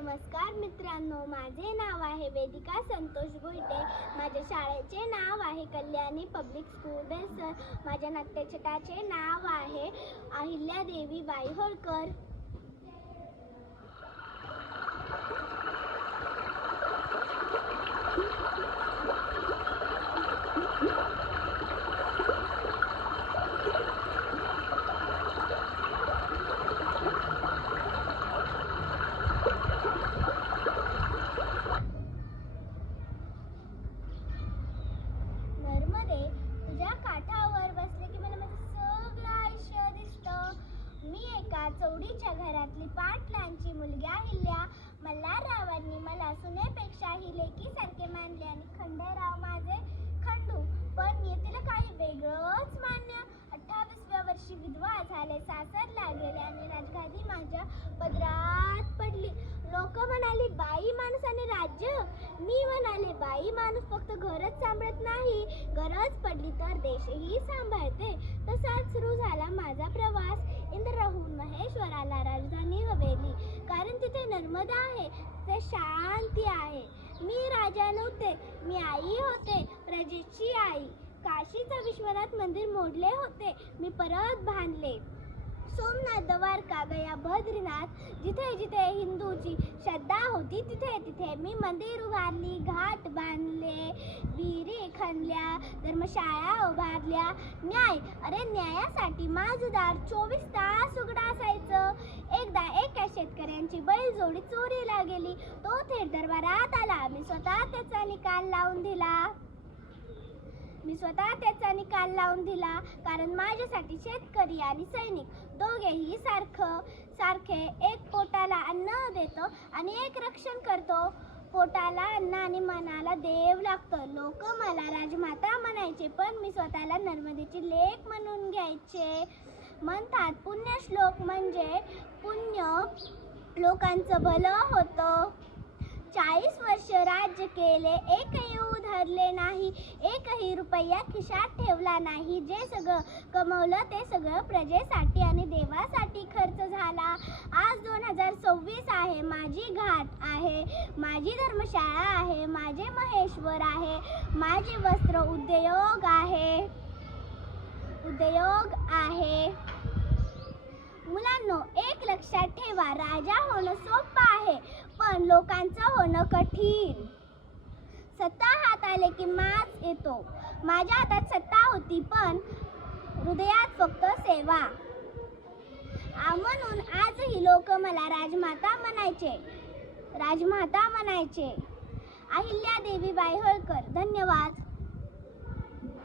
नमस्कार मित्रांनो, माझे नाव आहे वेदिका संतोष गोइटे. माझ्या शाळेचे नाव आहे कल्याणी पब्लिक स्कूल बेलसर. माझ्या नाट्यछटाचे नाव आहे अहिल्यादेवी बाई होळकर. नर्मदे, तुझ्या काठावर बसले की मला माझं सगळं आयुष्य दिसतं. मी एका चौडीच्या घरातली पाटलांची मुलगी अहिल्या. मल्हाररावांनी मला सुनेपेक्षाही लेकीसारखे मानले आणि खंडेराव माझे खंडू. पण येतील काही वेगळंच मान्य. 28व्या वर्षी विधवा झाले, सासरला गेले आणि राजगादी माझ्या पदरात पडली. लोक म्हणाली, बाई माणसाने राज्य. मी म्हणाले, बाई माणूस फक्त घरच सांभाळत नाही, गरज पडली तर देशही सांभाळते. तसाच सुरू झाला माझा प्रवास. इंद्रहून महेश्वराला राजधानी हवेली, कारण तिथे नर्मदा आहे, तिथे शांती आहे. मी राजा नव्हते, मी आई होते, प्रजेची आई. काशीचं विश्वनाथ मंदिर मोडले होते, मी परत बांधले. सोमनाथ, द्वारका, गया, बद्रीनाथ, जिथे जिथे हिंदूची श्रद्धा होती तिथे तिथे मी मंदिर उभारली, घाट बांधले, विहिरी खणल्या, धर्मशाळा उभारल्या. न्याय, अरे न्यायासाठी माझं दार 24 तास उघडं असायचं. एकदा एका शेतकऱ्यांची बैलजोडी चोरीला गेली. तो थेट दरबारात आला. मी स्वतः त्याचा निकाल लावून दिला, कारण माझ्यासाठी शेतकरी आणि सैनिक दोघेही सारखे. एक पोटाला अन्न देतो आणि एक रक्षण करतो. पोटाला अन्न आणि मनाला देव लागतं. लोक मला राजमाता म्हणायचे, पण मी स्वतःला नर्मदेची लेक म्हणून घ्यायचे. म्हणतात, पुण्यश्लोक म्हणजे पुण्य लोकांचं भलं होतं. 40 वर्ष राज्य केले, एकही उधरले नाही, एकही रुपया खिशात ठेवला नाही. जे सगळं कमवलं ते सगळं प्रजेसाठी आणि देवासाठी खर्च झाला. आज 2026 आहे. माझी घाट आहे, माझी धर्मशाळा आहे, माझे महेश्वर आहे, माझे वस्त्र उद्योग आहे. मुलांनो, एक लक्षात ठेवा, राजा होणं सोपं आहे, पण लोकांचं होणं कठीण. सत्ता हात आले की माज येतो. माझ्या हातात सत्ता होती, पण हृदयात फक्त सेवा. म्हणून आजही लोक मला राजमाता म्हणायचे. अहिल्यादेवी बाई होळकर. धन्यवाद.